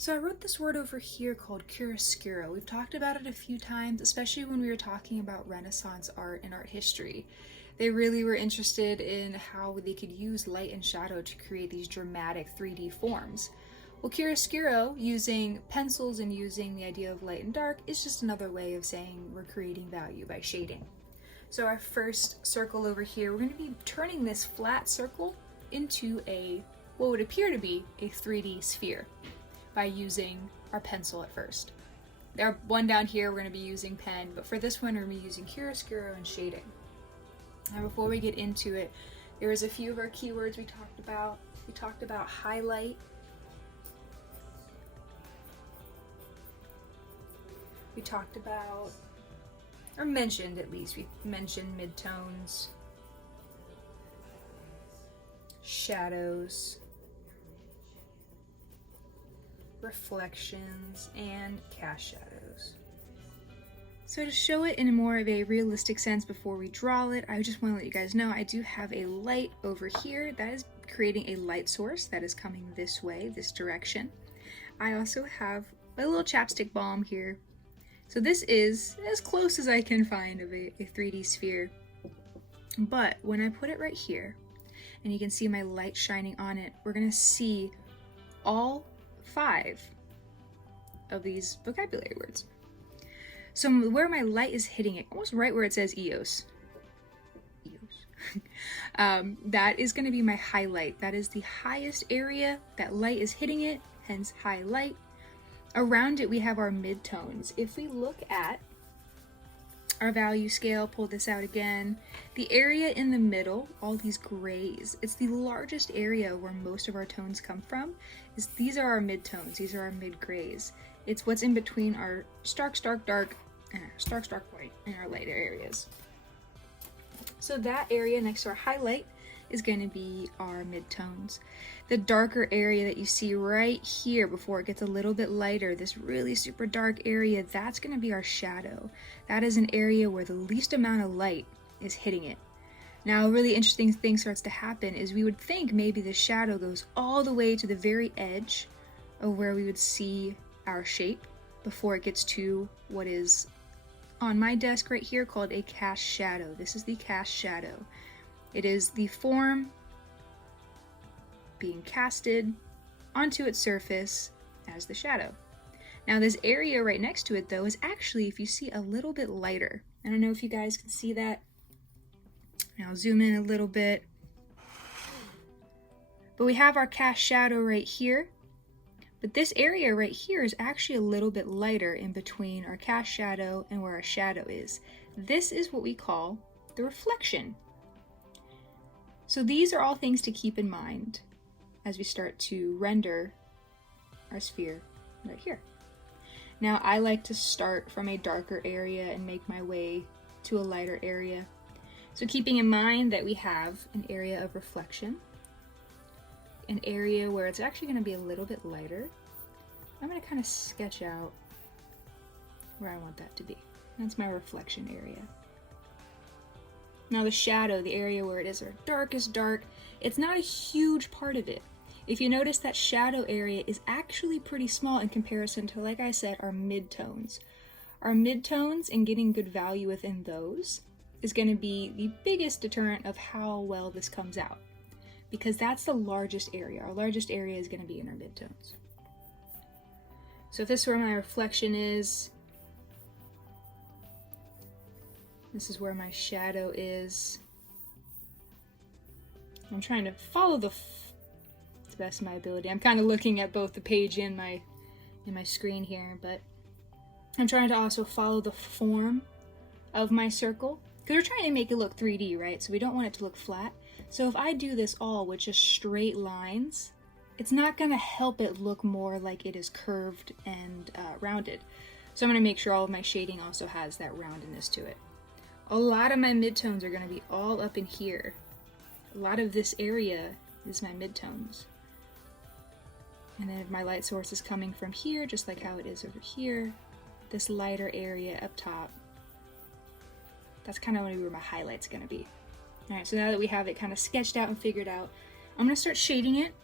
So I wrote this word over here called chiaroscuro. We've talked about it a few times, especially when we were talking about Renaissance art and art history. They really were interested in how they could use light and shadow to create these dramatic 3D forms. Well, chiaroscuro, using pencils and using the idea of light and dark, is just another way of saying we're creating value by shading. So our first circle over here, we're going to be turning this flat circle into what would appear to be a 3D sphere by using our pencil at first. There one down here we're going to be using pen, but for this one we're going to be using chiaroscuro and shading. Now before we get into it, there was a few of our keywords we talked about. We talked about highlight. We talked about, or mentioned at least, we mentioned midtones, shadows, reflections, and cast shadows. So to show it in more of a realistic sense before we draw it, I just want to let you guys know I do have a light over here that is creating a light source that is coming this way, this direction. I also have a little chapstick balm here. So this is as close as I can find of a 3D sphere. But when I put it right here, and you can see my light shining on it, we're going to see all 5 of these vocabulary words. So where my light is hitting it, almost right where it says EOS, that is going to be my highlight. That is the highest area that light is hitting it, hence highlight. Around it we have our midtones. If we look at our value scale, pull this out again, the area in the middle, all these grays, it's the largest area where most of our tones come from. These are our midtones, these are our mid grays. It's what's in between our stark dark and our stark white and our lighter areas. So that area next to our highlight is going to be our midtones. The darker area that you see right here before it gets a little bit lighter, this really super dark area, that's going to be our shadow. That is an area where the least amount of light is hitting it. Now a really interesting thing starts to happen is we would think maybe the shadow goes all the way to the very edge of where we would see our shape before it gets to what is on my desk right here called a cast shadow. This is the cast shadow. It is the form being casted onto its surface as the shadow. Now this area right next to it though is actually, if you see, a little bit lighter. I don't know if you guys can see that. Now zoom in a little bit. But we have our cast shadow right here. But this area right here is actually a little bit lighter in between our cast shadow and where our shadow is. This is what we call the reflection. So these are all things to keep in mind as we start to render our sphere right here. Now I like to start from a darker area and make my way to a lighter area. So keeping in mind that we have an area of reflection, an area where it's actually going to be a little bit lighter, I'm going to kind of sketch out where I want that to be. That's my reflection area. Now the shadow, the area where it is our darkest dark, it's not a huge part of it. If you notice, that shadow area is actually pretty small in comparison to, like I said, our midtones. Our midtones and getting good value within those is going to be the biggest deterrent of how well this comes out, because that's the largest area. Our largest area is going to be in our midtones. So if this is where my reflection is, this is where my shadow is. I'm trying to follow to the best of my ability. I'm kind of looking at both the page and my screen here, but I'm trying to also follow the form of my circle, because we're trying to make it look 3D, right? So we don't want it to look flat. So if I do this all with just straight lines, it's not going to help it look more like it is curved and rounded. So I'm going to make sure all of my shading also has that roundedness to it. A lot of my midtones are going to be all up in here. A lot of this area is my midtones. And then if my light source is coming from here, just like how it is over here, this lighter area up top, that's kind of where my highlight's going to be. All right, so now that we have it kind of sketched out and figured out, I'm going to start shading it.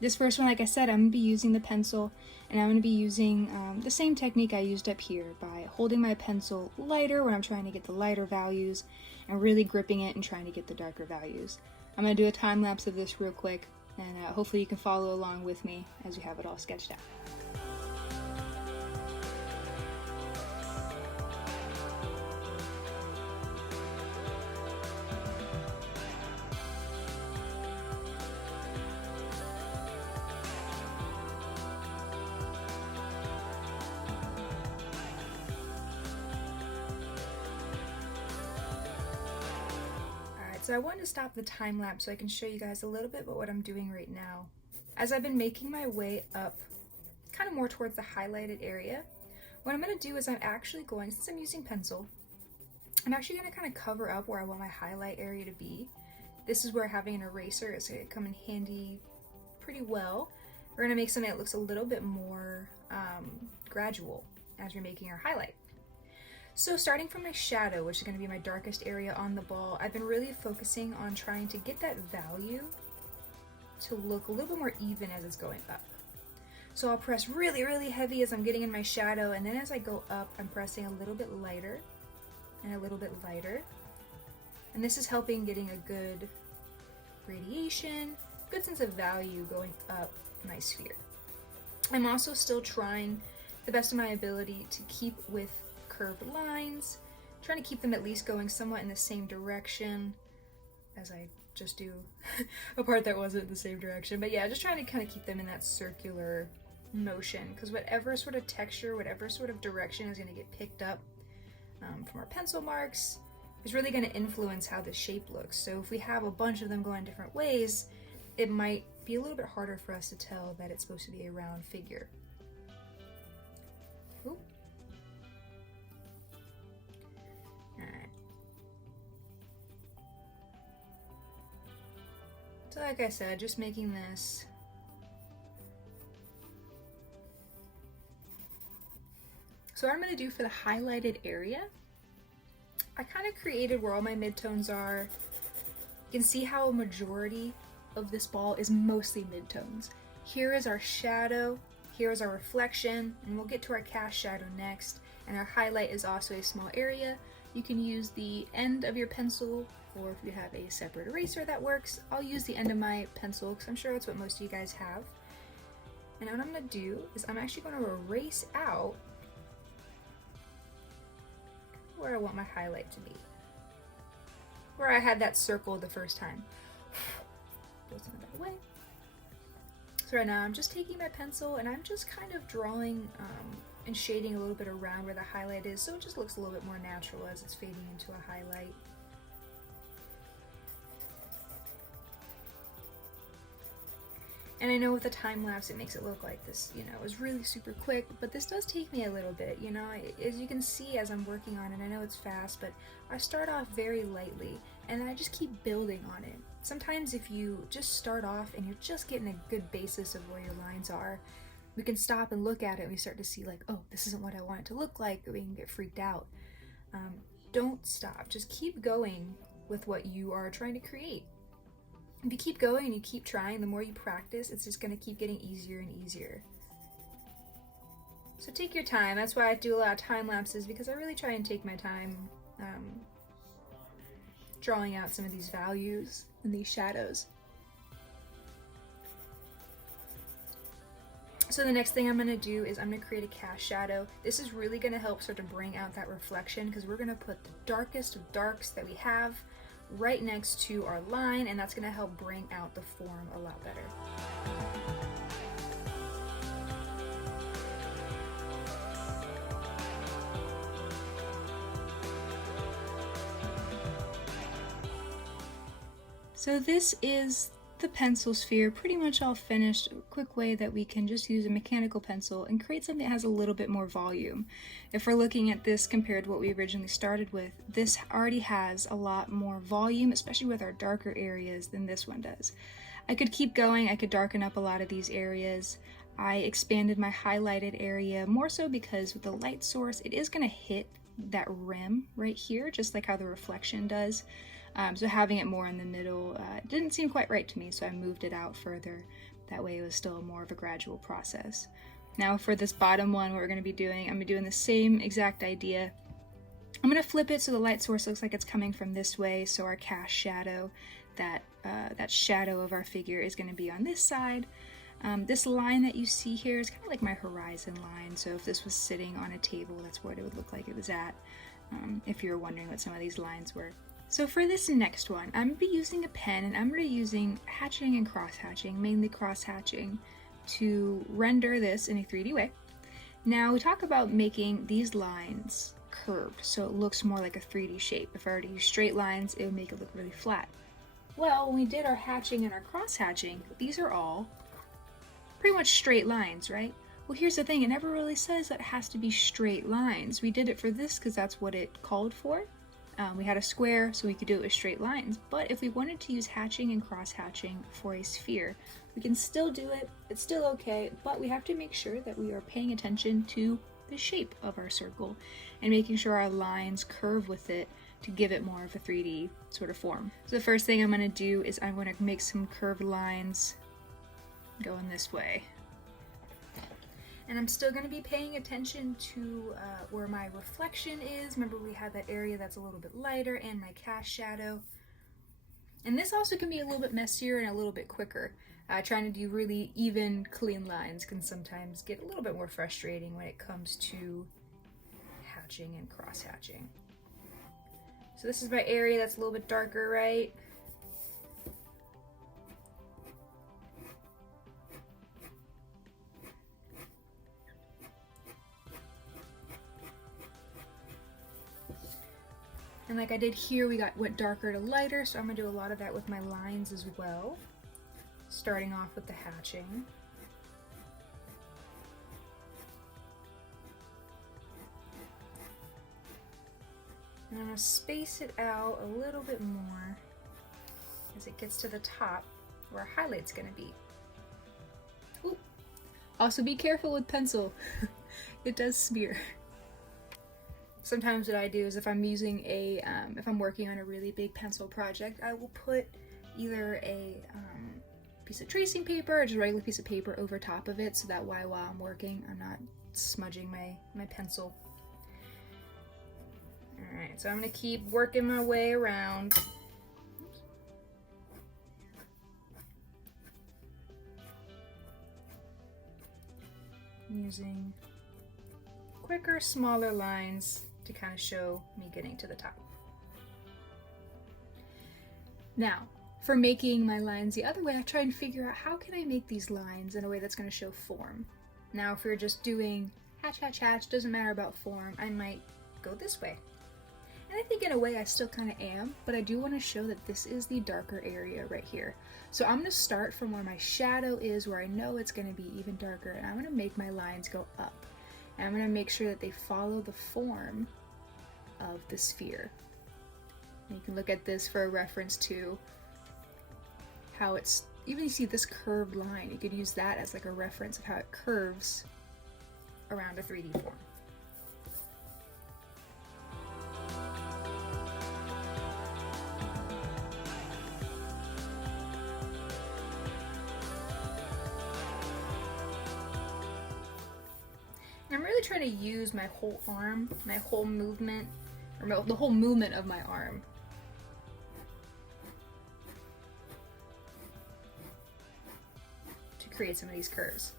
This first one, like I said, I'm going to be using the pencil, and I'm going to be using the same technique I used up here by holding my pencil lighter when I'm trying to get the lighter values and really gripping it and trying to get the darker values. I'm going to do a time lapse of this real quick, and hopefully you can follow along with me as we have it all sketched out. So I wanted to stop the time lapse so I can show you guys a little bit about what I'm doing right now. As I've been making my way up kind of more towards the highlighted area, what I'm going to do is I'm actually going, since I'm using pencil, I'm actually going to kind of cover up where I want my highlight area to be. This is where having an eraser is going to come in handy pretty well. We're going to make something that looks a little bit more gradual as you're making your highlight. So starting from my shadow, which is going to be my darkest area on the ball, I've been really focusing on trying to get that value to look a little bit more even as it's going up. So I'll press really, really heavy as I'm getting in my shadow, and then as I go up, I'm pressing a little bit lighter and a little bit lighter. And this is helping getting a good gradation, good sense of value going up my sphere. I'm also still trying the best of my ability to keep with curved lines, trying to keep them at least going somewhat in the same direction as I just do a part that wasn't in the same direction. But yeah, just trying to kind of keep them in that circular motion, because whatever sort of texture, whatever sort of direction is going to get picked up from our pencil marks is really going to influence how the shape looks. So if we have a bunch of them going different ways, it might be a little bit harder for us to tell that it's supposed to be a round figure. Ooh. Alright. So like I said, just making this So what I'm going to do for the highlighted area, I kind of created where all my midtones are. You can see how a majority of this ball is mostly midtones. Here is our shadow, here is our reflection, and we'll get to our cast shadow next. And our highlight is also a small area. You can use the end of your pencil, or if you have a separate eraser that works. I'll use the end of my pencil because I'm sure that's what most of you guys have. And what I'm going to do is I'm actually going to erase out where I want my highlight to be. Where I had that circle the first time. Goes in a better way. So right now I'm just taking my pencil and I'm just kind of drawing and shading a little bit around where the highlight is, so it just looks a little bit more natural as it's fading into a highlight. And I know with the time lapse it makes it look like this, you know, is really super quick, but this does take me a little bit, you know, as you can see as I'm working on it. I know it's fast, but I start off very lightly and I just keep building on it. Sometimes if you just start off and you're just getting a good basis of where your lines are, we can stop and look at it and we start to see like, oh, this isn't what I want it to look like, we can get freaked out. Don't stop, just keep going with what you are trying to create. If you keep going and you keep trying, the more you practice, it's just going to keep getting easier and easier. So take your time. That's why I do a lot of time lapses, because I really try and take my time drawing out some of these values and these shadows. So the next thing I'm going to do is I'm going to create a cast shadow. This is really going to help start to bring out that reflection, because we're going to put the darkest of darks that we have right next to our line, and that's going to help bring out the form a lot better. So this is the pencil sphere pretty much all finished. A quick way that we can just use a mechanical pencil and create something that has a little bit more volume. If we're looking at this compared to what we originally started with, this already has a lot more volume, especially with our darker areas, than this one does. I could keep going, I could darken up a lot of these areas. I expanded my highlighted area more so because with the light source, it is going to hit that rim right here, just like how the reflection does. So having it more in the middle didn't seem quite right to me, so I moved it out further. That way it was still more of a gradual process. Now for this bottom one, what we're going to be doing, I'm going to be doing the same exact idea. I'm going to flip it so the light source looks like it's coming from this way, so our cast shadow, that shadow of our figure is going to be on this side. This line that you see here is kind of like my horizon line, so if this was sitting on a table, that's what it would look like it was at, if you were wondering what some of these lines were. So for this next one, I'm going to be using a pen, and I'm going to be using hatching and cross-hatching, mainly cross-hatching, to render this in a 3D way. Now we talk about making these lines curved, so it looks more like a 3D shape. If I were to use straight lines, it would make it look really flat. Well, when we did our hatching and our cross-hatching, these are all pretty much straight lines, right? Well, here's the thing, it never really says that it has to be straight lines. We did it for this because that's what it called for. We had a square, so we could do it with straight lines. But if we wanted to use hatching and cross-hatching for a sphere, we can still do it. It's still okay, but we have to make sure that we are paying attention to the shape of our circle and making sure our lines curve with it to give it more of a 3D sort of form. So the first thing I'm going to do is I'm going to make some curved lines going this way. And I'm still going to be paying attention to where my reflection is. Remember, we have that area that's a little bit lighter and my cast shadow. And this also can be a little bit messier and a little bit quicker. Trying to do really even, clean lines can sometimes get a little bit more frustrating when it comes to hatching and cross-hatching. So this is my area that's a little bit darker, right? And like I did here, went darker to lighter, so I'm gonna do a lot of that with my lines as well. Starting off with the hatching. And I'm gonna space it out a little bit more as it gets to the top where our highlight's gonna be. Ooh. Also be careful with pencil. It does smear. Sometimes what I do is if I'm using if I'm working on a really big pencil project, I will put either a piece of tracing paper or just a regular piece of paper over top of it, so that while I'm working, I'm not smudging my pencil. Alright, so I'm going to keep working my way around. Using quicker, smaller lines to kind of show me getting to the top. Now, for making my lines the other way, I try and figure out how can I make these lines in a way that's going to show form. Now, if you're just doing hatch, hatch, hatch, doesn't matter about form, I might go this way. And I think in a way I still kind of am, but I do want to show that this is the darker area right here. So I'm going to start from where my shadow is, where I know it's going to be even darker, and I'm going to make my lines go up. And I'm going to make sure that they follow the form of the sphere. And you can look at this for a reference to how it's, even you see this curved line, you could use that as like a reference of how it curves around a 3D form. I'm really trying to use my whole arm, my whole movement, or the whole movement of my arm. To create some of these curves.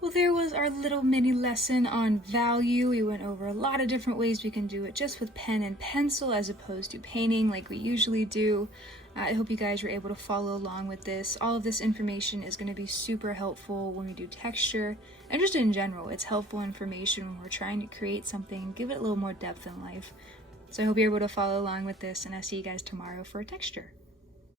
Well, there was our little mini lesson on value. We went over a lot of different ways we can do it just with pen and pencil as opposed to painting like we usually do. I hope you guys were able to follow along with this. All of this information is going to be super helpful when we do texture and just in general. It's helpful information when we're trying to create something and give it a little more depth in life. So I hope you're able to follow along with this, and I'll see you guys tomorrow for a texture.